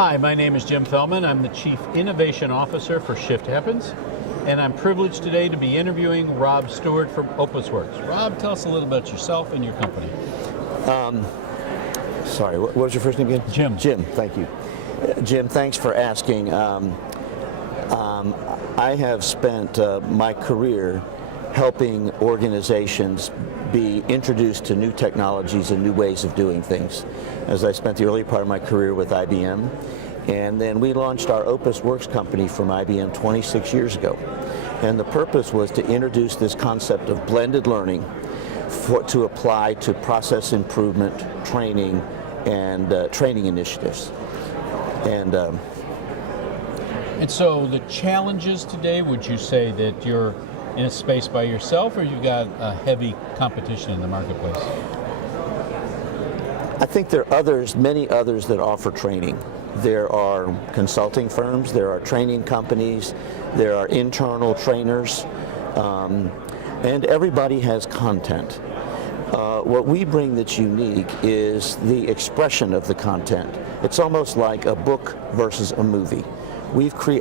Hi, my name is Jim Fellman. I'm the Chief Innovation Officer for Shift Happens, and I'm privileged today to be interviewing Rob Stewart from OpusWorks. Rob, tell us a little about yourself and your company. Sorry, what was your first name again? Jim. Jim, thank you. Jim, thanks for asking. I have spent my career helping organizations be introduced to new technologies and new ways of doing things. As I spent the early part of my career with IBM, and then we launched our OpusWorks company from IBM 26 years ago. And the purpose was to introduce this concept of blended learning to apply to process improvement, training, and training initiatives. And so the challenges today, would you say that you're in a space by yourself, or you've got a heavy competition in the marketplace? I think there are others, many others that offer training. There are consulting firms, there are training companies, there are internal trainers, and everybody has content. What we bring that's unique is the expression of the content. It's almost like a book versus a movie.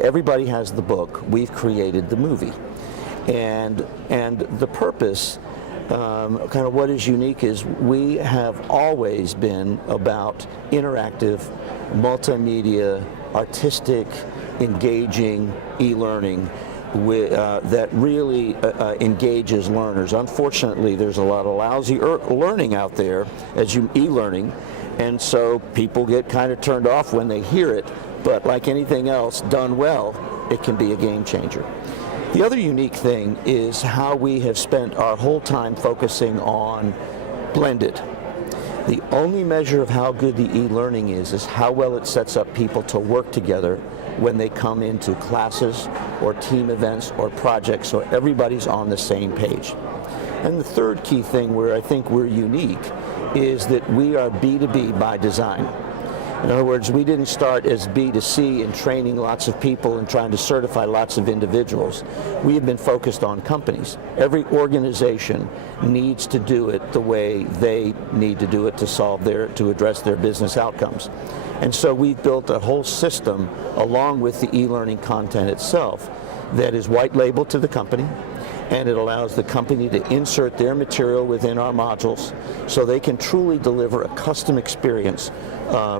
Everybody has the book, we've created the movie. And the purpose, kind of what is unique, is we have always been about interactive, multimedia, artistic, engaging e-learning that really engages learners. Unfortunately, there's a lot of lousy learning out there, e-learning, and so people get kind of turned off when they hear it, but like anything else, done well, it can be a game changer. The other unique thing is how we have spent our whole time focusing on blended. The only measure of how good the e-learning is how well it sets up people to work together when they come into classes or team events or projects, so everybody's on the same page. And the third key thing where I think we're unique is that we are B2B by design. In other words, we didn't start as B2C in training lots of people and trying to certify lots of individuals. We have been focused on companies. Every organization needs to do it the way they need to do it to address their business outcomes. And so we've built a whole system along with the e-learning content itself that is white labeled to the company, and it allows the company to insert their material within our modules so they can truly deliver a custom experience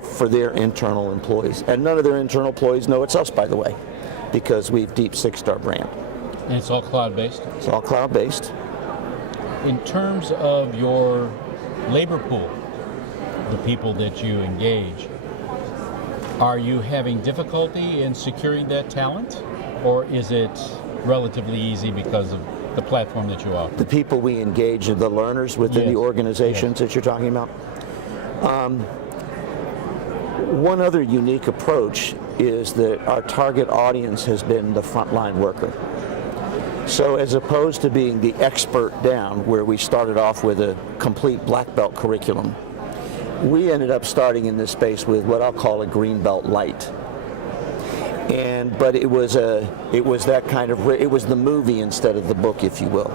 for their internal employees. And none of their internal employees know it's us, by the way, because we've deep sixed our brand. And it's all cloud-based? It's all cloud-based. In terms of your labor pool, the people that you engage, are you having difficulty in securing that talent, or is it relatively easy because of the platform that you offer? The people we engage are the learners within the organizations that you're talking about. One other unique approach is that our target audience has been the frontline worker. So as opposed to being the expert down, where we started off with a complete black belt curriculum, we ended up starting in this space with what I'll call a green belt light. But it was that kind of, it was the movie instead of the book, if you will.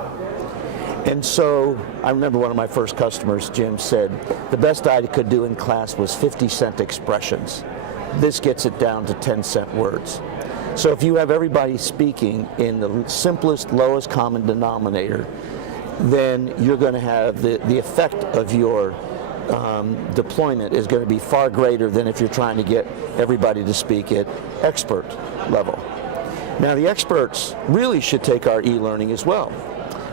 And so I remember one of my first customers, Jim, said the best I could do in class was 50-cent expressions. This gets it down to 10-cent words. So if you have everybody speaking in the simplest, lowest common denominator, then you're going to have the effect of your deployment is going to be far greater than if you're trying to get everybody to speak at expert level. Now, the experts really should take our e-learning as well.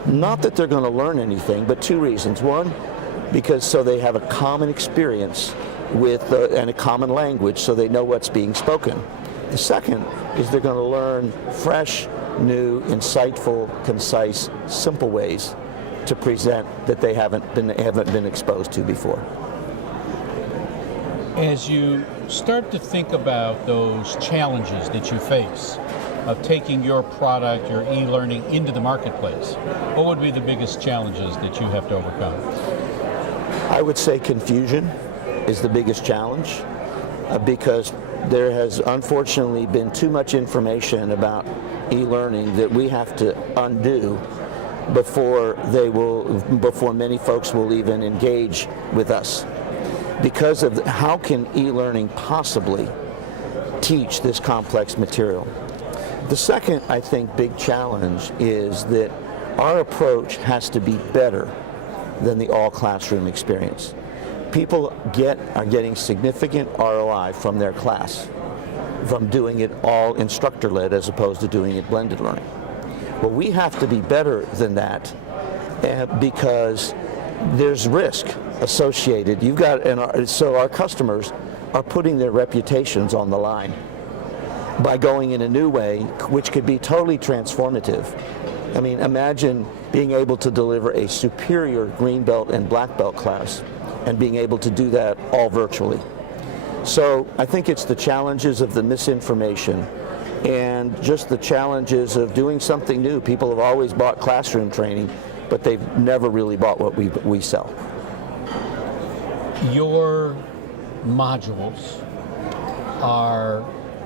Not that they're going to learn anything, but two reasons. One, because so they have a common experience and a common language, so they know what's being spoken. The second is they're going to learn fresh, new, insightful, concise, simple ways to present that they haven't been exposed to before. As you start to think about those challenges that you face of taking your product, your e-learning, into the marketplace, what would be the biggest challenges that you have to overcome? I would say confusion is the biggest challenge because there has unfortunately been too much information about e-learning that we have to undo before many folks will even engage with us. Because of how can e-learning possibly teach this complex material. The second, I think, big challenge is that our approach has to be better than the all-classroom experience. People are getting significant ROI from their class, from doing it all instructor-led as opposed to doing it blended learning. Well, we have to be better than that because there's risk associated. So our customers are putting their reputations on the line by going in a new way, which could be totally transformative. I mean, imagine being able to deliver a superior green belt and black belt class and being able to do that all virtually. So I think it's the challenges of the misinformation and just the challenges of doing something new. People have always bought classroom training, but they've never really bought what we sell. Your modules are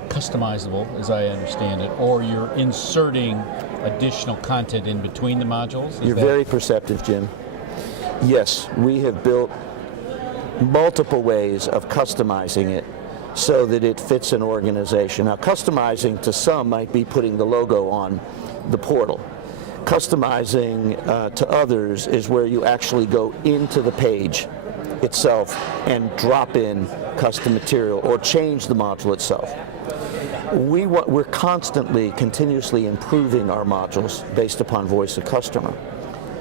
customizable, as I understand it, or you're inserting additional content in between the modules? You're very perceptive, Jim. Yes, we have built multiple ways of customizing it so that it fits an organization. Now, customizing to some might be putting the logo on the portal. Customizing to others is where you actually go into the page itself and drop in custom material or change the module itself. We're constantly, continuously improving our modules based upon voice of customer.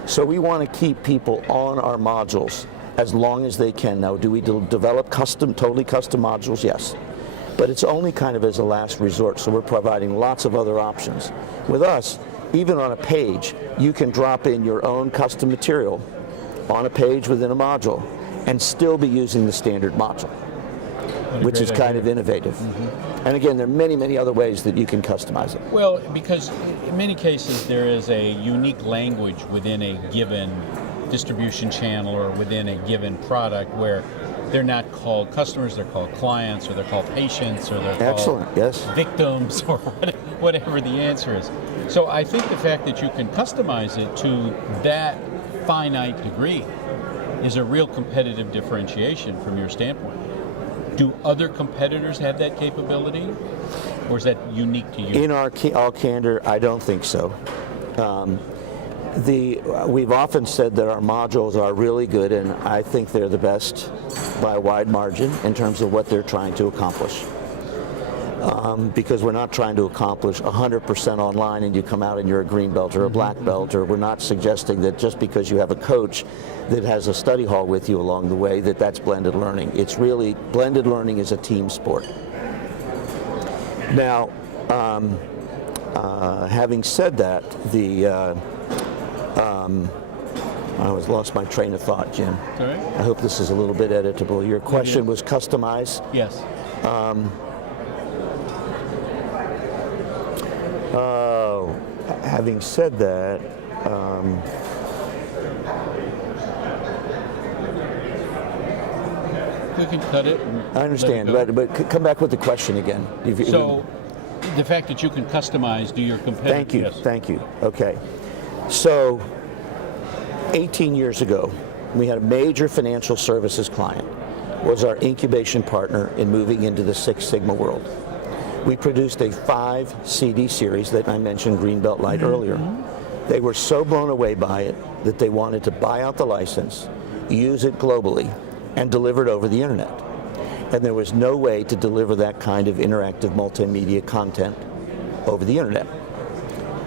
So we want to keep people on our modules as long as they can. Now, do we develop totally custom modules? Yes. But it's only kind of as a last resort, so we're providing lots of other options. With us, even on a page, you can drop in your own custom material on a page within a module and still be using the standard module, which is kind of innovative. Mm-hmm. And again, there are many, many other ways that you can customize it. Well, because in many cases there is a unique language within a given distribution channel or within a given product where they're not called customers, they're called clients, or they're called patients, or they're called victims, or whatever the answer is. So I think the fact that you can customize it to that finite degree is a real competitive differentiation from your standpoint. Do other competitors have that capability, or is that unique to you? In all candor, I don't think so. We've often said that our modules are really good, and I think they're the best by a wide margin in terms of what they're trying to accomplish. Because we're not trying to accomplish 100% online and you come out and you're a green belt or a black belt, or we're not suggesting that just because you have a coach that has a study hall with you along the way that's blended learning. It's really, blended learning is a team sport. Now, having said that, I lost my train of thought, Jim. All right. I hope this is a little bit editable. Your question was customize? Yes. Having said that, we can cut it. I understand, but come back with the question again. So, the fact that you can customize, do your competitors? Thank you. Okay. So, 18 years ago, we had a major financial services client, was our incubation partner in moving into the Six Sigma world. We produced a 5 CD series that I mentioned, Greenbelt Light, earlier. They were so blown away by it that they wanted to buy out the license, use it globally, and deliver it over the internet. And there was no way to deliver that kind of interactive multimedia content over the internet.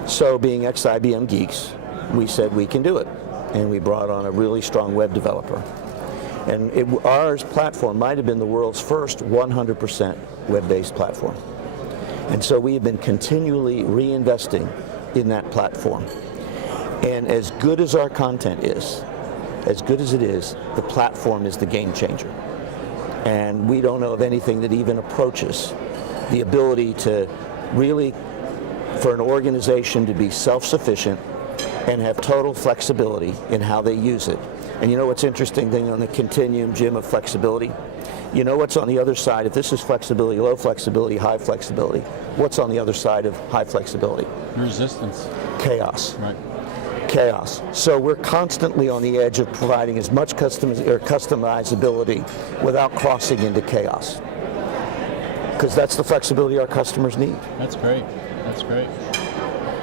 So being ex-IBM geeks, we said we can do it. And we brought on a really strong web developer. And our platform might have been the world's first 100% web-based platform. And so we have been continually reinvesting in that platform. And as good as our content is, as good as it is, the platform is the game changer. And we don't know of anything that even approaches the ability to really, for an organization to be self-sufficient and have total flexibility in how they use it. And you know what's interesting thing on the continuum, Jim, of flexibility? You know what's on the other side? If this is flexibility, low flexibility, high flexibility, what's on the other side of high flexibility? Resistance. Chaos. Right. Chaos. So we're constantly on the edge of providing as much customizability without crossing into chaos. because that's the flexibility our customers need. That's great. That's great.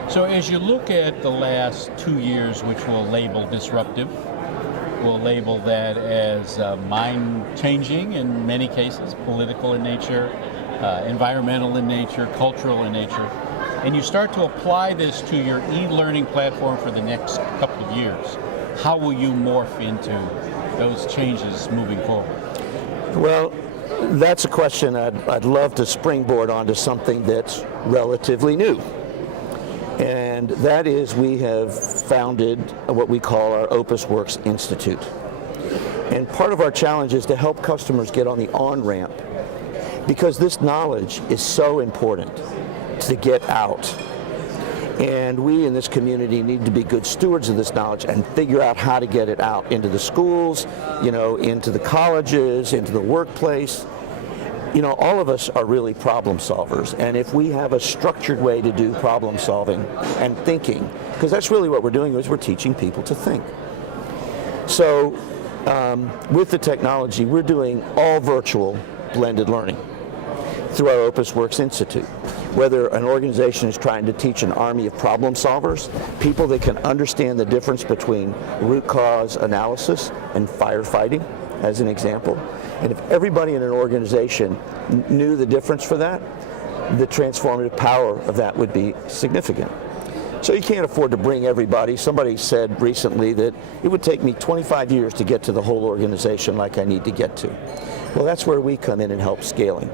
So as you look at the last 2 years, which we'll label disruptive, we'll label that as mind-changing in many cases, political in nature, environmental in nature, cultural in nature, and you start to apply this to your e-learning platform for the next couple of years, how will you morph into those changes moving forward? Well, that's a question I'd love to springboard onto something that's relatively new. And that is, we have founded what we call our OpusWorks Institute. And part of our challenge is to help customers get on the on-ramp, because this knowledge is so important to get out. And we in this community need to be good stewards of this knowledge and figure out how to get it out into the schools, into the colleges, into the workplace. All of us are really problem solvers, and if we have a structured way to do problem solving and thinking, because that's really what we're doing, is we're teaching people to think. So with the technology, we're doing all virtual blended learning through our OpusWorks Institute. Whether an organization is trying to teach an army of problem solvers, people that can understand the difference between root cause analysis and firefighting, as an example. And if everybody in an organization knew the difference for that, the transformative power of that would be significant. So you can't afford to bring everybody. Somebody said recently that it would take me 25 years to get to the whole organization like I need to get to. Well, that's where we come in and help scaling.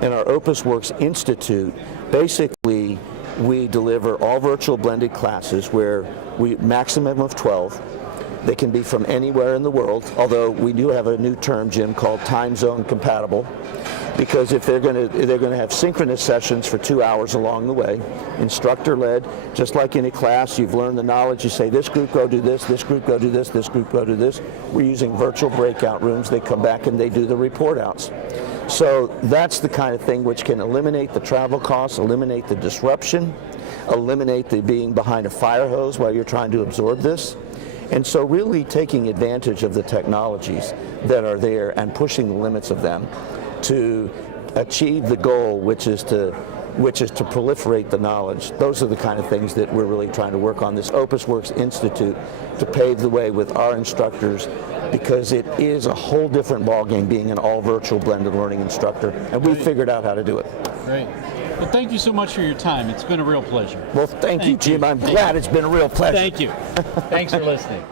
And our OpusWorks Institute, basically, we deliver all virtual blended classes where we maximum of 12. They can be from anywhere in the world, although we do have a new term, Jim, called time zone compatible, because if they're going to have synchronous sessions for 2 hours along the way, instructor-led, just like in a class, you've learned the knowledge, you say this group go do this group go do this group go do this. We're using virtual breakout rooms. They come back and they do the report outs. So that's the kind of thing which can eliminate the travel costs, eliminate the disruption, eliminate the being behind a fire hose while you're trying to absorb this. And so really taking advantage of the technologies that are there and pushing the limits of them to achieve the goal, which is to proliferate the knowledge. Those are the kind of things that we're really trying to work on, this OpusWorks Institute, to pave the way with our instructors, because it is a whole different ballgame being an all virtual blended learning instructor, and we figured out how to do it. Great. Well, thank you so much for your time. It's been a real pleasure. Well, thank you, Jim. I'm glad it's been a real pleasure. Thank you. Thanks for listening.